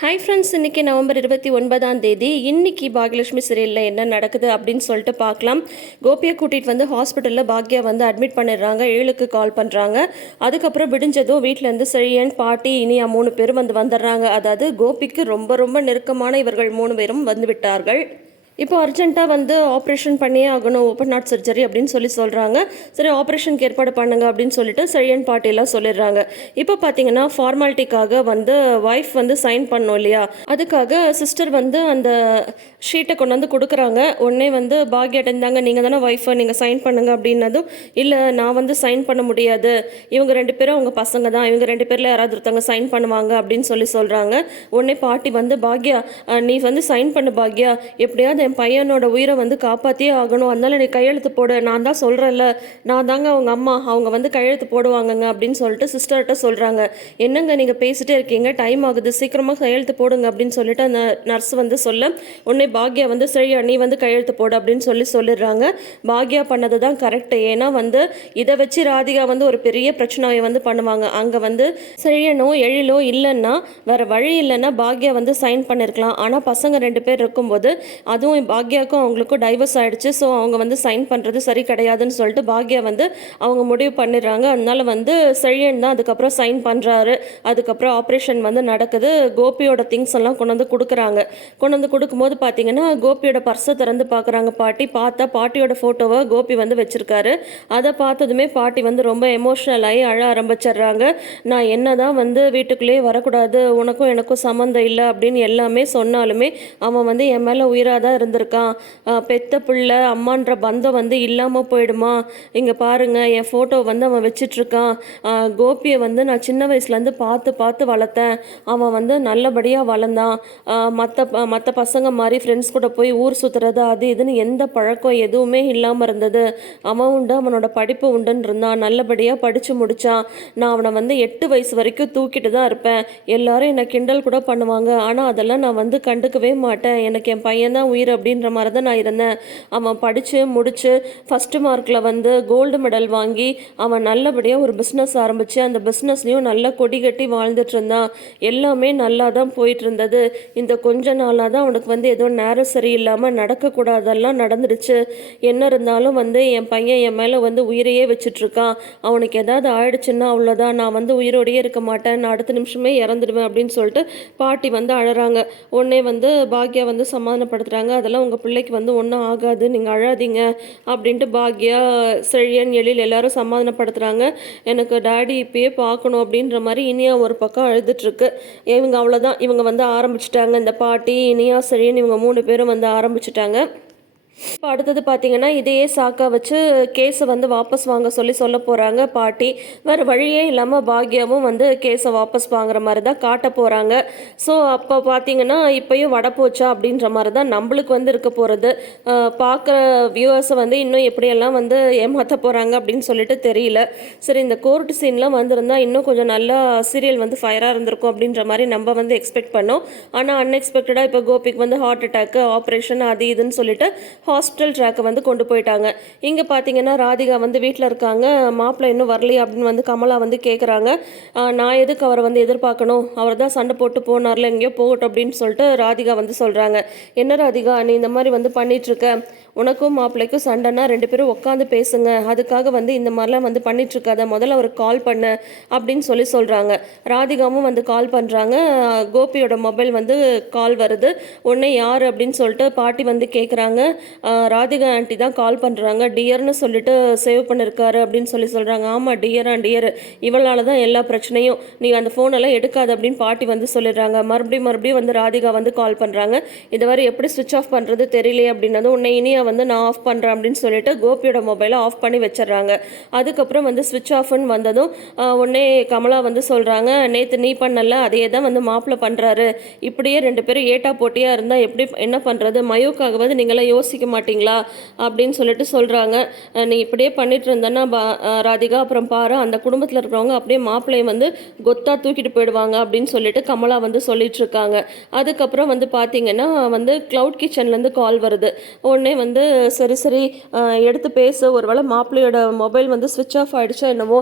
Hi friends இன்னைக்கு November இருபத்தி ஒன்பதாம் தேதி. இன்றைக்கி பாகியலட்சுமி சீரியலில் என்ன நடக்குது அப்படின்னு சொல்லிட்டு பார்க்கலாம். கோபியை கூட்டிகிட்டு வந்து ஹாஸ்பிட்டலில் பாக்யா வந்து அட்மிட் பண்ணிடுறாங்க. ஏழுக்கு கால் பண்ணுறாங்க அதுக்கப்புறம் விடிஞ்சதும் வீட்டிலேருந்து செழியன் பாட்டி இனியா மூணு பேரும் வந்து வந்துடுறாங்க. அதாவது கோபிக்கு ரொம்ப ரொம்ப நெருக்கமான இவர்கள் மூணு பேரும் வந்து விட்டார்கள். இப்போ அர்ஜென்ட்டாக வந்து ஆப்ரேஷன் பண்ணியே ஆகணும் ஓப்பன் ஹார்ட் சர்ஜரி அப்படின்னு சொல்லி சொல்கிறாங்க சரி ஆப்ரேஷனுக்கு ஏற்பாடு பண்ணுங்க அப்படின்னு சொல்லிட்டு சரியன் பாட்டிலாம் சொல்லிடுறாங்க. இப்போ பார்த்தீங்கன்னா ஃபார்மாலிட்டிக்காக வந்து ஒய்ஃப் வந்து சைன் பண்ணோம் இல்லையா? அதுக்காக சிஸ்டர் வந்து அந்த ஷீட்டை கொண்டு வந்து கொடுக்குறாங்க. உடனே வந்து பாக்யாட்ட அடைந்தாங்க நீங்கள் தானே ஒய்ஃபை நீங்கள் சைன் பண்ணுங்க அப்படின்னதும் இல்லை நான் வந்து சைன் பண்ண முடியாது. இவங்க ரெண்டு பேரும் அவங்க பசங்க தான். இவங்க ரெண்டு பேரில் யாராவது ஒருத்தவங்க சைன் பண்ணுவாங்க அப்படின்னு சொல்லி சொல்கிறாங்க உடனே பாட்டி வந்து பாக்யா நீ வந்து சைன் பண்ணு பாக்யா எப்படியாவது என் பையனோட உயிரை வந்து காப்பாற்றியே ஆகணும். அதனால நீ கையெழுத்து போடு. நான் தான் சொல்கிறேன்ல நான் தாங்க அவங்க அம்மா. அவங்க வந்து கையெழுத்து போடுவாங்கங்க அப்படின்னு சொல்லிட்டு சிஸ்டர்கிட்ட சொல்கிறாங்க என்னங்க நீங்கள் பேசிட்டே இருக்கீங்க? டைம் ஆகுது. சீக்கிரமாக கையெழுத்து போடுங்க அப்படின்னு சொல்லிட்டு அந்த நர்ஸ் வந்து சொல்ல உடனே பாக்யா வந்து சரியா நீ வந்து கையெழுத்து போடு அப்படின்னு சொல்லி சொல்லிடுறாங்க. பாக்யா பண்ணது தான் கரெக்டு ஏன்னா வந்து இதை வச்சு ராதிகா வந்து ஒரு பெரிய பிரச்சனையை வந்து பண்ணுவாங்க. அங்கே வந்து செழியனோ எழிலோ இல்லைன்னா வேறு வழி இல்லைன்னா பாக்யா வந்து சைன் பண்ணியிருக்கலாம் ஆனால் பசங்க ரெண்டு பேர் இருக்கும்போது அதுவும் பாக்யாவுக்கும் அவங்களுக்கும் டைவர்ஸ் ஆகிடுச்சு ஸோ அவங்க வந்து சைன் பண்ணுறது சரி கிடையாதுன்னு சொல்லிட்டு பாக்யா வந்து அவங்க முடிவு பண்ணிடுறாங்க. அதனால வந்து செழியன் தான் அதுக்கப்புறம் சைன் பண்ணுறாரு அதுக்கப்புறம் ஆப்ரேஷன் வந்து நடக்குது. கோபியோட திங்ஸ் எல்லாம் கொண்டு வந்து கொடுக்குறாங்க. கொண்டு வந்து கொடுக்கும்போது பார்த்தீங்கன்னா கோபியோட பர்ஸை திறந்து பார்க்குறாங்க பாட்டி. பார்த்தா பாட்டியோட ஃபோட்டோவை கோபி வந்து வச்சுருக்காரு. அதை பார்த்ததுமே பாட்டி வந்து ரொம்ப எமோஷ்னல் ஆகி அழ ஆரம்பிச்சிடுறாங்க. நான் என்ன தான் வந்து வீட்டுக்குள்ளேயே வரக்கூடாது. உனக்கும் எனக்கும் சம்மந்தம் இல்லை அப்படின்னு எல்லாமே சொன்னாலுமே அவன் வந்து என் மேலே உயிராக தான் இருந்திருக்கான் பெத்த பிள்ளை அம்மான்ற பந்தம் வந்து இல்லாமல் போயிடுமா? இங்கே பாருங்க என் ஃபோட்டோ வந்து அவன் வச்சிட்ருக்கான். கோபியை வந்து நான் சின்ன வயசுலேருந்து பார்த்து பார்த்து வளர்த்தேன். அவன் வந்து நல்லபடியாக வளர்ந்தான். மற்ற மற்ற பசங்க மாதிரி ஃப்ரெண்ட்ஸ் கூட போய் ஊர் சுற்றுறது அது இதுன்னு எந்த பழக்கம் எதுவுமே இல்லாமல் இருந்தது. அவன் உண்டு அவனோட படிப்பு உண்டுன்னு இருந்தான். நல்லபடியாக படித்து முடித்தான் நான் அவனை வந்து எட்டு வயசு வரைக்கும் தூக்கிட்டு தான் இருப்பேன். எல்லாரும் என்னை கிண்டல் கூட பண்ணுவாங்க. ஆனால் அதெல்லாம் நான் வந்து கண்டுக்கவே மாட்டேன். எனக்கு என் பையன் தான் உயிர் அப்படின்ற மாதிரி தான் நான் இருந்தேன். அவன் படித்து முடித்து ஃபஸ்ட்டு மார்க்கில் வந்து கோல்டு மெடல் வாங்கி அவன் நல்லபடியாக ஒரு பிஸ்னஸ் ஆரம்பித்து அந்த பிஸ்னஸ்லேயும் நல்லா கொடி கட்டி வாழ்ந்துட்டு இருந்தான். எல்லாமே நல்லா தான் போயிட்டு இருந்தது. இந்த கொஞ்ச நாளாக தான் அவனுக்கு வந்து ஏதோ நேரம் சரியில்லாமல் நடக்கக்கூடாதெல்லாம் நடந்துடுச்சு. என்ன இருந்தாலும் வந்து என் பையன் என் மேலே வந்து உயிரையே வச்சுட்ருக்கான் அவனுக்கு ஏதாவது ஆயிடுச்சுன்னா அவ்வளோதான் நான் வந்து உயிரோடையே இருக்க மாட்டேன். நான் அடுத்த நிமிஷமே இறந்துடுவேன் அப்படின்னு சொல்லிட்டு பாட்டி வந்து அழறாங்க. உடனே வந்து பாக்யா வந்து சமாதானப்படுத்துகிறாங்க அதெல்லாம் உங்கள் பிள்ளைக்கு வந்து ஒன்றும் ஆகாது. நீங்கள் அழாதீங்க அப்படின்ட்டு பாக்யா செழியன் எழில் எல்லாரும் சமாதானப்படுத்துகிறாங்க எனக்கு டாடி இப்பயே பார்க்கணும் அப்படின்ற மாதிரி இனியா ஒரு பக்கம் அழுதுட்டுருக்கு. இவங்க அவ்வளோதான் இவங்க வந்து ஆரம்பிச்சிட்டாங்க. இந்த பாட்டி இனியா செழியன் இவங்க மூணு பேரும் வந்து ஆரம்பிச்சிட்டாங்க. இப்போ அடுத்தது பார்த்தீங்கன்னா இதையே சாக்கா வச்சு கேஸை வந்து வாபஸ் வாங்க சொல்லி சொல்ல போகிறாங்க பாட்டி. வேறு வழியே இல்லாமல் பாக்யாவும் வந்து கேஸை வாபஸ் வாங்குற மாதிரி தான் காட்ட போகிறாங்க ஸோ அப்போ பார்த்தீங்கன்னா இப்போயும் வட போச்சா அப்படின்ற மாதிரி தான் நம்மளுக்கு வந்து இருக்க போகிறது பார்க்குற வியூவர்ஸை வந்து இன்னும் எப்படியெல்லாம் வந்து ஏமாற்ற போகிறாங்க அப்படின்னு சொல்லிட்டு தெரியல. சரி இந்த கோர்ட் சீன்லாம் வந்திருந்தால் இன்னும் கொஞ்சம் நல்லா சீரியல் வந்து ஃபயராக இருந்திருக்கும் அப்படின்ற மாதிரி நம்ம வந்து எக்ஸ்பெக்ட் பண்ணோம். ஆனால் அன்எக்ஸ்பெக்டடாக இப்போ கோபிக்கு வந்து ஹார்ட் அட்டாக்கு ஆப்ரேஷன் அது இதுன்னு சொல்லிட்டு ஹாஸ்பிட்டல் ட்ராக்கை வந்து கொண்டு போயிட்டாங்க. இங்கே பார்த்தீங்கன்னா ராதிகா வந்து வீட்டில் இருக்காங்க. மாப்பிள்ளை இன்னும் வரலையே அப்படின்னு வந்து கமலா வந்து கேட்குறாங்க நான் எதுக்கு அவரை வந்து எதிர்பார்க்கணும்? அவர் தான் சண்டை போட்டு போனார்ல எங்கேயோ போகட்டும் அப்படின்னு சொல்லிட்டு ராதிகா வந்து சொல்கிறாங்க என்ன ராதிகா நீ இந்த மாதிரி வந்து பண்ணிகிட்ருக்க உனக்கும் மாப்பிள்ளைக்கும் சண்டைனா ரெண்டு பேரும் உட்காந்து பேசுங்க. அதுக்காக வந்து இந்த மாதிரிலாம் வந்து பண்ணிட்டுருக்காத. முதல்ல அவருக்கு கால் பண்ண அப்படின்னு சொல்லி சொல்கிறாங்க ராதிகாவும் வந்து கால் பண்ணுறாங்க கோபியோட மொபைல் வந்து கால் வருது. உடனே யார் அப்படின்னு சொல்லிட்டு பாட்டி வந்து கேட்குறாங்க ராதிகா ஆண்டி தான் கால் பண்ணுறாங்க டியர்னு சொல்லிட்டு சேவ் பண்ணியிருக்காரு அப்படின்னு சொல்லி சொல்கிறாங்க ஆமாம் டியரா டியர் இவளால் தான் எல்லா பிரச்சனையும் நீ அந்த ஃபோனெல்லாம் எடுக்காது அப்படின்னு பாட்டி வந்து சொல்லிடுறாங்க. மறுபடியும் மறுபடியும் வந்து ராதிகா வந்து கால் பண்ணுறாங்க இது வரை எப்படி சுவிச் ஆஃப் பண்ணுறது தெரியலையே அப்படின்னதும் உன்னை இனியா வந்து நான் ஆஃப் பண்ணுறேன் அப்படின்னு சொல்லிட்டு கோபியோட மொபைலை ஆஃப் பண்ணி வச்சிடுறாங்க. அதுக்கப்புறம் வந்து சுவிச் ஆஃப்னு வந்ததும் உடனே கமலா வந்து சொல்கிறாங்க நேற்று நீ பண்ணல அதையே தான் வந்து மாப்பிள்ளை பண்ணுறாரு இப்படியே ரெண்டு பேரும் ஏட்டா போட்டியாக இருந்தால் எப்படி என்ன பண்ணுறது மயோக்காகவது நீங்களாம் யோசிக்க யோசிக்க மாட்டீங்களா? அப்படின்னு சொல்லிட்டு சொல்கிறாங்க நீ இப்படியே பண்ணிட்டு இருந்தேன்னா பா ராதிகா அப்புறம் பாரு அந்த குடும்பத்தில் இருக்கிறவங்க அப்படியே மாப்பிள்ளையை வந்து கொத்தா தூக்கிட்டு போயிடுவாங்க அப்படின்னு சொல்லிட்டு கமலா வந்து சொல்லிட்டு இருக்காங்க. அதுக்கப்புறம் வந்து பார்த்தீங்கன்னா வந்து க்ளவுட் கிச்சன்லேருந்து கால் வருது. உடனே வந்து வந்து சரி சரி எடுத்து எடுத்து ஒரு ஒருவேளை மாப்பிள்ளையோட மொபைல் வந்து சுவிட்ச் ஆஃப் ஆகிடுச்சா என்னவோ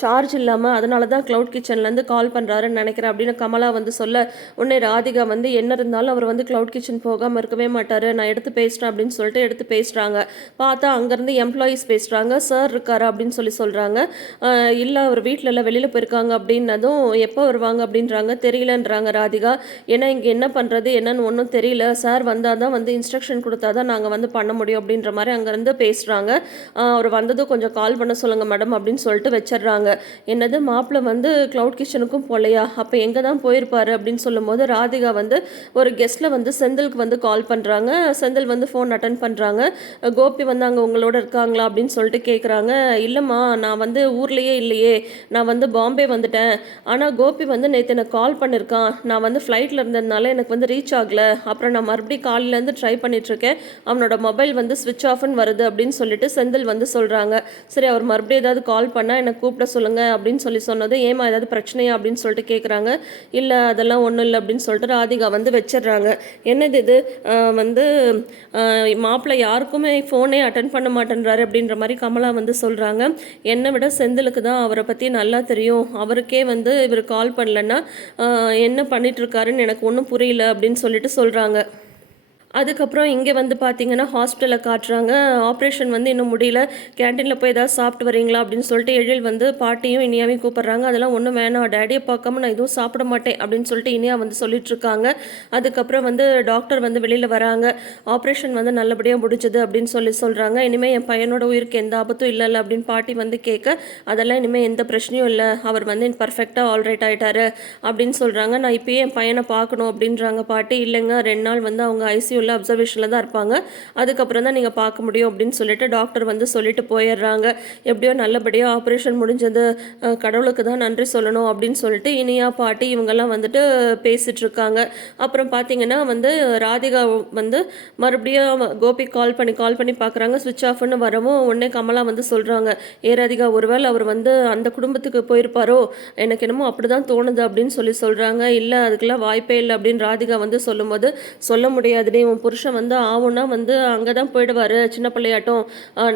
சார்ஜ் இல்லாமல் அதனால தான் க்ளவுட் கிச்சன்லேருந்து கால் பண்ணுறாருன்னு நினைக்கிறேன் அப்படின்னு கமலா வந்து சொல்ல உடனே ராதிகா வந்து என்ன இருந்தாலும் அவர் வந்து க்ளவுட் கிச்சன் போகாமல் இருக்கவே மாட்டார். நான் எடுத்து பேசுகிறேன் அப்படின்னு சொல்லிட்டு எடுத்து பேசுகிறாங்க பார்த்தா அங்கேருந்து எம்ப்ளாயீஸ் பேசுகிறாங்க சார் இருக்காரு? அப்படின்னு சொல்லி சொல்கிறாங்க இல்லை அவர் வீட்டில் இல்லை வெளியில் போயிருக்காங்க அப்படின்னதும் எப்போ வருவாங்க? அப்படின்றாங்க. தெரியலன்றாங்க ராதிகா. ஏன்னா இங்கே என்ன பண்ணுறது என்னன்னு ஒன்றும் தெரியல. சார் வந்தால் தான் வந்து இன்ஸ்ட்ரக்ஷன் கொடுத்தா தான் நாங்கள் வந்து பண்ண பண்ண முடியும் அப்படின்ற மாதிரி அங்கேருந்து பேசுகிறாங்க அவர் வந்ததும் கொஞ்சம் கால் பண்ண சொல்லுங்கள் மேடம் அப்படின்னு சொல்லிட்டு வச்சிடுறாங்க. என்னது மாப்பிள்ளை வந்து க்ளவுட் கிச்சனுக்கும் போகலையா அப்போ எங்கே தான் போயிருப்பாரு அப்படின்னு சொல்லும்போது ராதிகா வந்து ஒரு கெஸ்ட்டில் வந்து செந்திலுக்கு வந்து கால் பண்ணுறாங்க செந்தில் வந்து ஃபோன் அட்டன் பண்ணுறாங்க கோபி வந்து அங்கே உங்களோட இருக்காங்களா அப்படின்னு சொல்லிட்டு கேட்குறாங்க இல்லைம்மா நான் வந்து ஊர்லேயே இல்லையே. நான் வந்து பாம்பே வந்துட்டேன். ஆனால் கோபி வந்து நேற்று எனக்கு கால் பண்ணியிருக்கான் நான் வந்து ஃப்ளைட்டில் இருந்ததுனால எனக்கு வந்து ரீச் ஆகலை. அப்புறம் நான் மறுபடியும் காலையிலேருந்து ட்ரை பண்ணிகிட்ருக்கேன் அவனோட மொபைல் மொபைல் வந்து ஸ்விட்ச் ஆஃப்னு வருது அப்படின்னு சொல்லிட்டு செந்தில் வந்து சொல்கிறாங்க சரி அவர் மறுபடியும் ஏதாவது கால் பண்ணால் என்னை கூப்பிட சொல்லுங்கள் அப்படின்னு சொல்லி சொன்னது. ஏமா ஏதாவது பிரச்சனையா அப்படின்னு சொல்லிட்டு கேட்குறாங்க இல்லை அதெல்லாம் ஒன்றும் இல்லை அப்படின்னு சொல்லிட்டு ராதிகா வந்து வச்சிடுறாங்க. என்னது இது? வந்து மாப்பிள்ளை யாருக்குமே ஃபோனே அட்டன் பண்ண மாட்டேன்றாரு அப்படின்ற மாதிரி கமலா வந்து சொல்கிறாங்க என்னை விட செந்திலுக்கு தான் அவரை பற்றி நல்லா தெரியும். அவருக்கே வந்து இவர் கால் பண்ணலன்னா என்ன பண்ணிட்டு இருக்காருன்னு எனக்கு ஒன்றும் புரியல அப்படின்னு சொல்லிட்டு சொல்கிறாங்க அதுக்கப்புறம் இங்கே வந்து பார்த்தீங்கன்னா ஹாஸ்பிட்டலில் காட்டுறாங்க. ஆப்ரேஷன் வந்து இன்னும் முடியல. கேன்டீனில் போய் ஏதாவது சாப்பிட்டு வரீங்களா அப்படின்னு சொல்லிட்டு எழில் வந்து பாட்டியும் இனியாவையும் கூப்பிட்றாங்க. அதெல்லாம் ஒன்றும் வேணாம். டேடியை பார்க்காம நான் எதுவும் சாப்பிட மாட்டேன் அப்படின்னு சொல்லிட்டு இனியா வந்து சொல்லிட்டு இருக்காங்க. அதுக்கப்புறம் வந்து டாக்டர் வந்து வெளியில் வராங்க. ஆப்ரேஷன் வந்து நல்லபடியாக முடிஞ்சது அப்படின்னு சொல்லி சொல்கிறாங்க இனிமேல் என் பையனோட உயிருக்கு எந்த ஆபத்தும் இல்லைல்ல அப்படின்னு பாட்டி வந்து கேட்க அதெல்லாம் இனிமேல் எந்த பிரச்சனையும் இல்லை. அவர் வந்து பர்ஃபெக்டாக ஆல்ரைட் ஆகிட்டாரு அப்படின்னு சொல்கிறாங்க நான் இப்போயே என் பையனை பார்க்கணும் அப்படின்றாங்க பாட்டி. இல்லைங்க ரெண்டு நாள் வந்து அவங்க ஐசியூவில் அப்சர்வேஷனில் தான் இருப்பாங்க. அதுக்கப்புறம் தான் நீங்கள் பார்க்க முடியும் அப்படின்னு சொல்லிட்டு டாக்டர் வந்து சொல்லிட்டு போயிடுறாங்க. எப்படியோ நல்லபடியாக ஆப்ரேஷன் முடிஞ்சது. கடவுளுக்கு தான் நன்றி சொல்லணும் அப்படின்னு சொல்லிட்டு இனியா பாட்டி இவங்கெல்லாம் வந்துட்டு பேசிட்டு இருக்காங்க. அப்புறம் பார்த்தீங்கன்னா வந்து ராதிகா வந்து மறுபடியும் கோபி கால் பண்ணி கால் பண்ணி பார்க்குறாங்க சுவிட்ச் ஆஃப்னு வரவும் உடனே கமலா வந்து சொல்கிறாங்க ஏ ராதிகா ஒருவேளை அவர் வந்து அந்த குடும்பத்துக்கு போயிருப்பாரோ? எனக்கு என்னமோ அப்படி தான் தோணுது அப்படின்னு சொல்லி சொல்கிறாங்க இல்லை அதுக்கெல்லாம் வாய்ப்பே இல்லை அப்படின்னு ராதிகா வந்து சொல்லும்போது சொல்ல முடியாதுடே உன் புருஷன் வந்து ஆவுன்னா வந்து அங்கே தான் போயிடுவார். சின்ன பிள்ளையாட்டும்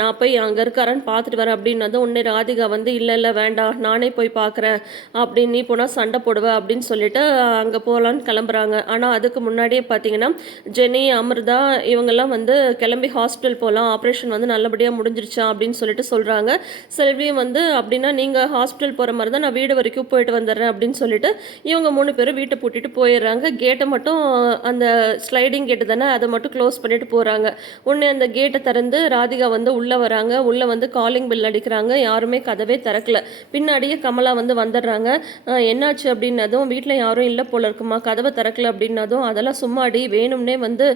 நான் போய் அங்கே இருக்காரான்னு பார்த்துட்டு வரேன். அப்படின்னதும் உன்னை ராதிகா வந்து இல்லை இல்லை வேண்டாம் நானே போய் பார்க்குறேன். அப்படின்னு நீ போனால் சண்டை போடுவ அப்படின்னு சொல்லிட்டு அங்கே போகலான்னு கிளம்புறாங்க. ஆனால் அதுக்கு முன்னாடியே பார்த்தீங்கன்னா ஜெனி அமிர்தா இவங்கெல்லாம் வந்து கிளம்பி ஹாஸ்பிட்டல் போகலாம் ஆப்ரேஷன் வந்து நல்லபடியாக முடிஞ்சிருச்சா அப்படின்னு சொல்லிட்டு சொல்கிறாங்க செல்வியும் வந்து அப்படின்னா நீங்கள் ஹாஸ்பிட்டல் போகிற மாதிரி தான் நான் வீடு வரைக்கும் போயிட்டு வந்துடுறேன். அப்படின்னு சொல்லிட்டு இவங்க மூணு பேரும் வீட்டை பூட்டிட்டு போயிடுறாங்க. கேட்டை மட்டும் அந்த ஸ்லைடிங் கேட்டு தானே அதை மட்டும் க்ளோஸ் பண்ணிட்டு போகிறாங்க உடனே அந்த கேட்டை திறந்து ராதிகா வந்து உள்ளே வராங்க. உள்ளே வந்து காலிங் பில் அடிக்கிறாங்க. யாருமே கதவே திறக்கல. பின்னாடியே கமலா வந்து வந்துடுறாங்க. என்னாச்சு அப்படின்னதும் வீட்டில் யாரும் இல்லை போல இருக்குமா? கதவை திறக்கல அப்படின்னதும் அதெல்லாம் சும்மாடி வேணும்னே வந்து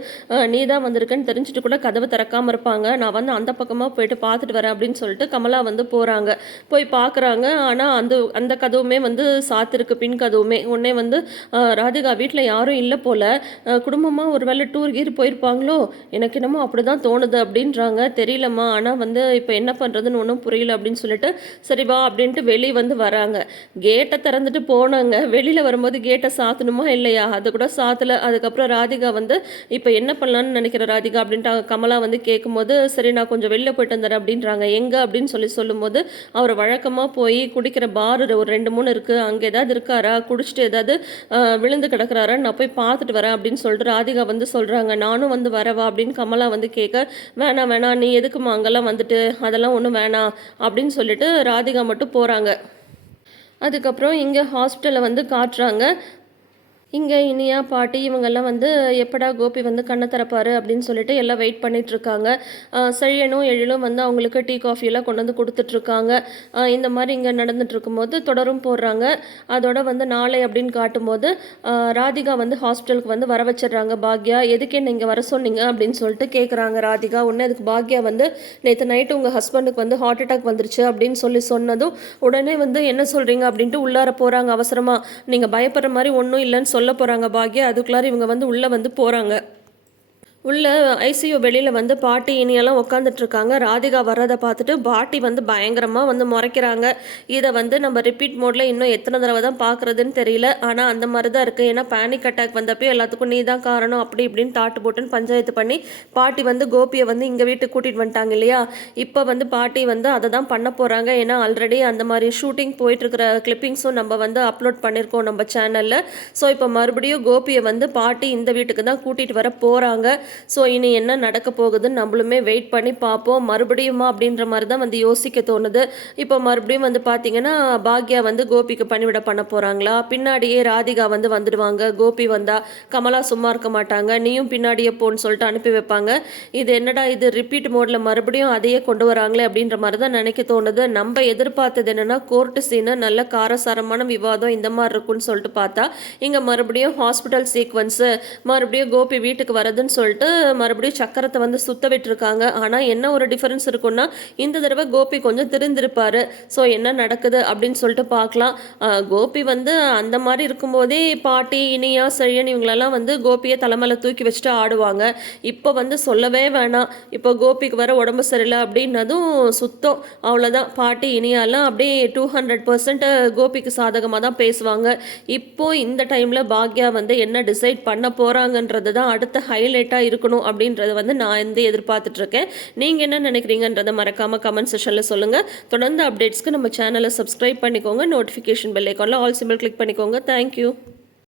நீ தான் வந்திருக்கேன்னு தெரிஞ்சுட்டு கூட கதவை திறக்காமல் இருப்பாங்க. நான் வந்து அந்த பக்கமாக போயிட்டு பார்த்துட்டு வரேன் அப்படின்னு சொல்லிட்டு கமலா வந்து போகிறாங்க போய் பார்க்குறாங்க. ஆனால் அந்த அந்த கதவுமே வந்து சாத்திருக்கு பின் கதவுமே. உடனே வந்து ராதிகா வீட்டில் யாரும் இல்லை போல. குடும்பமாக ஒரு வேளை டூர் கீர் போயிருப்பாங்களோ? எனக்கு என்னமோ அப்படி தான் தோணுது அப்படின்றாங்க. தெரியலம்மா. ஆனால் வந்து இப்போ என்ன பண்ணுறதுன்னு ஒன்றும் புரியல அப்படின்னு சொல்லிட்டு சரி வா அப்படின்ட்டு வெளியே வந்து வராங்க. கேட்டை திறந்துட்டு போனாங்க. வெளியில் வரும்போது கேட்டை சாத்தணுமா இல்லையா? அது கூட சாத்தலை. அதுக்கப்புறம் ராதிகா வந்து இப்போ என்ன பண்ணலான்னு நினைக்கிற ராதிகா அப்படின்ட்டு கமலா வந்து கேட்கும்போது சரி நான் கொஞ்சம் வெளியில் போயிட்டு வந்துடுறேன் அப்படின்றாங்க. எங்கே அப்படின்னு சொல்லி சொல்லும்போது அவர் வழக்கமாக போய் குடிக்கிற பார் ஒரு ரெண்டு மூணு இருக்குது அங்கே ஏதாவது இருக்காரா? குடிச்சிட்டு ஏதாவது விழுந்து கிடக்கிறாரா? நான் போய் பார்த்துட்டு வரேன் அப்படின்னு சொல்லிட்டு ராதிகா வந்து சொல்கிறாங்க நானும் வந்து வரவா அப்படின்னு கமலா வந்து கேட்க வேணாம் வேணாம் நீ எதுக்குமா அங்கெல்லாம் வந்துட்டு? அதெல்லாம் ஒன்றும் வேணாம் அப்படின்னு சொல்லிட்டு ராதிகா மட்டும் போகிறாங்க அதுக்கப்புறம் இங்கே ஹாஸ்பிட்டலில் வந்து காட்டுறாங்க. இங்கே இனியா பாட்டி இவங்கெல்லாம் வந்து எப்படா கோபி வந்து கண்ணை திறப்பாரு? அப்படின்னு சொல்லிட்டு எல்லாம் வெயிட் பண்ணிட்டு இருக்காங்க. செழியனும் எழிலும் வந்து அவங்களுக்கு டீ காஃபி எல்லாம் கொண்டு வந்து கொடுத்துட்ருக்காங்க இந்த மாதிரி இங்கே நடந்துட்டு இருக்கும்போது தொடரும் போடுறாங்க. அதோட வந்து நாளை அப்படின்னு காட்டும்போது ராதிகா வந்து ஹாஸ்பிட்டலுக்கு வந்து வர வச்சிடுறாங்க. பாக்யா எதுக்கே நீங்கள் வர சொன்னீங்க? அப்படின்னு சொல்லிட்டு கேட்குறாங்க ராதிகா. உடனே அதுக்கு பாக்யா வந்து நேற்று நைட்டு உங்கள் ஹஸ்பண்டுக்கு வந்து ஹார்ட் அட்டாக் வந்துருச்சு அப்படின்னு சொல்லி சொன்னதும் உடனே வந்து என்ன சொல்கிறீங்க அப்படின்ட்டு உள்ளார போகிறாங்க அவசரமாக நீங்கள் பயப்படுற மாதிரி ஒன்றும் இல்லைன்னு சொல்ல போகிறாங்க பாக்யா அதுக்குள்ளார இவங்க வந்து உள்ளே வந்து போகிறாங்க உள்ள ஐசியூ வெளியில் வந்து பாட்டி இனியெல்லாம் உட்காந்துட்ருக்காங்க ராதிகா வர்றதை பார்த்துட்டு பாட்டி வந்து பயங்கரமாக வந்து முறைக்கிறாங்க. இதை வந்து நம்ம ரிப்பீட் மோடில் இன்னும் எத்தனை தடவை தான் பார்க்குறதுன்னு தெரியல. ஆனால் அந்த மாதிரி தான் இருக்குது ஏன்னா பேனிக் அட்டாக் வந்தப்போ எல்லாத்துக்கும் நீ தான் காரணம். அப்படி இப்படின்னு தாட்டு போட்டுன்னு பஞ்சாயத்து பண்ணி பாட்டி வந்து கோபியை வந்து இங்கே வீட்டுக்கு கூட்டிகிட்டு வந்துட்டாங்க இல்லையா? இப்போ வந்து பாட்டி வந்து அதை தான் பண்ண போகிறாங்க ஏன்னா ஆல்ரெடி அந்த மாதிரி ஷூட்டிங் போயிட்டுருக்கிற கிளிப்பிங்ஸும் நம்ம வந்து அப்லோட் பண்ணியிருக்கோம் நம்ம சேனலில் ஸோ இப்போ மறுபடியும் கோபியை வந்து பாட்டி இந்த வீட்டுக்கு தான் கூட்டிகிட்டு வர போகிறாங்க ஸோ இனி என்ன நடக்க போகுதுன்னு நம்மளுமே வெயிட் பண்ணி பார்ப்போம். மறுபடியுமா அப்படின்ற மாதிரி தான் வந்து யோசிக்க தோணுது. இப்போ மறுபடியும் வந்து பார்த்தீங்கன்னா பாக்யா வந்து கோபிக்கு பணிவிட பண்ண போகிறாங்களா பின்னாடியே ராதிகா வந்து வந்துடுவாங்க. கோபி வந்தால் கமலா சும்மா இருக்க மாட்டாங்க. நீயும் பின்னாடியே போன்னு சொல்லிட்டு அனுப்பி வைப்பாங்க. இது என்னடா இது? ரிப்பீட் மோடில் மறுபடியும் அதையே கொண்டு வராங்களே அப்படின்ற மாதிரி தான் நினைக்க தோணுது. நம்ம எதிர்பார்த்தது என்னென்னா கோர்ட்டு சீனு நல்ல காரசாரமான விவாதம் இந்த மாதிரி இருக்குன்னு சொல்லிட்டு பார்த்தா இங்கே மறுபடியும் ஹாஸ்பிட்டல் சீக்வன்ஸு மறுபடியும் கோபி வீட்டுக்கு வரதுன்னு சொல்லிட்டு மறுபடியும் சக்கரத்தை வந்து சுத்த விட்டுருக்காங்க. ஆனால் என்ன ஒரு டிஃபரன்ஸ் இருக்கும்னா இந்த தடவை கோபி கொஞ்சம் திருந்திருப்பார். ஸோ என்ன நடக்குது அப்படின்னு சொல்லிட்டு பார்க்கலாம். கோபி வந்து அந்த மாதிரி இருக்கும்போதே பாட்டி இனியா செழியன் இவங்களெல்லாம் வந்து கோபியை தலைமையில் தூக்கி வச்சுட்டு ஆடுவாங்க. இப்போ வந்து சொல்லவே வேணாம். இப்போ கோபிக்கு வர உடம்பு சரியில்லை அப்படின்னதும் சுத்தம். அவ்வளோதான் பாட்டி இனியாலாம் அப்படியே டூ ஹண்ட்ரட் பர்சன்ட் கோபிக்கு சாதகமாக தான் பேசுவாங்க. இப்போ இந்த டைமில் பாக்யா வந்து என்ன டிசைட் பண்ண போகிறாங்கன்றது தான் அடுத்த ஹைலைட்டாக இருக்கணும் அப்படின்றத வந்து நான் வந்து எதிர்பார்த்துட்ருக்கேன். நீங்கள் என்ன நினைக்கிறீங்கன்றதை மறக்காமல் கமெண்ட் செஷனில் சொல்லுங்கள் தொடர்ந்து அப்டேட்ஸ்க்கு நம்ம சேனலை சப்ஸ்கிரைப் பண்ணிக்கோங்க. நோட்டிஃபிகேஷன் பெல் ஐக்கானில் ஆல் சிம்பிள் கிளிக் பண்ணிக்கோங்க. Thank you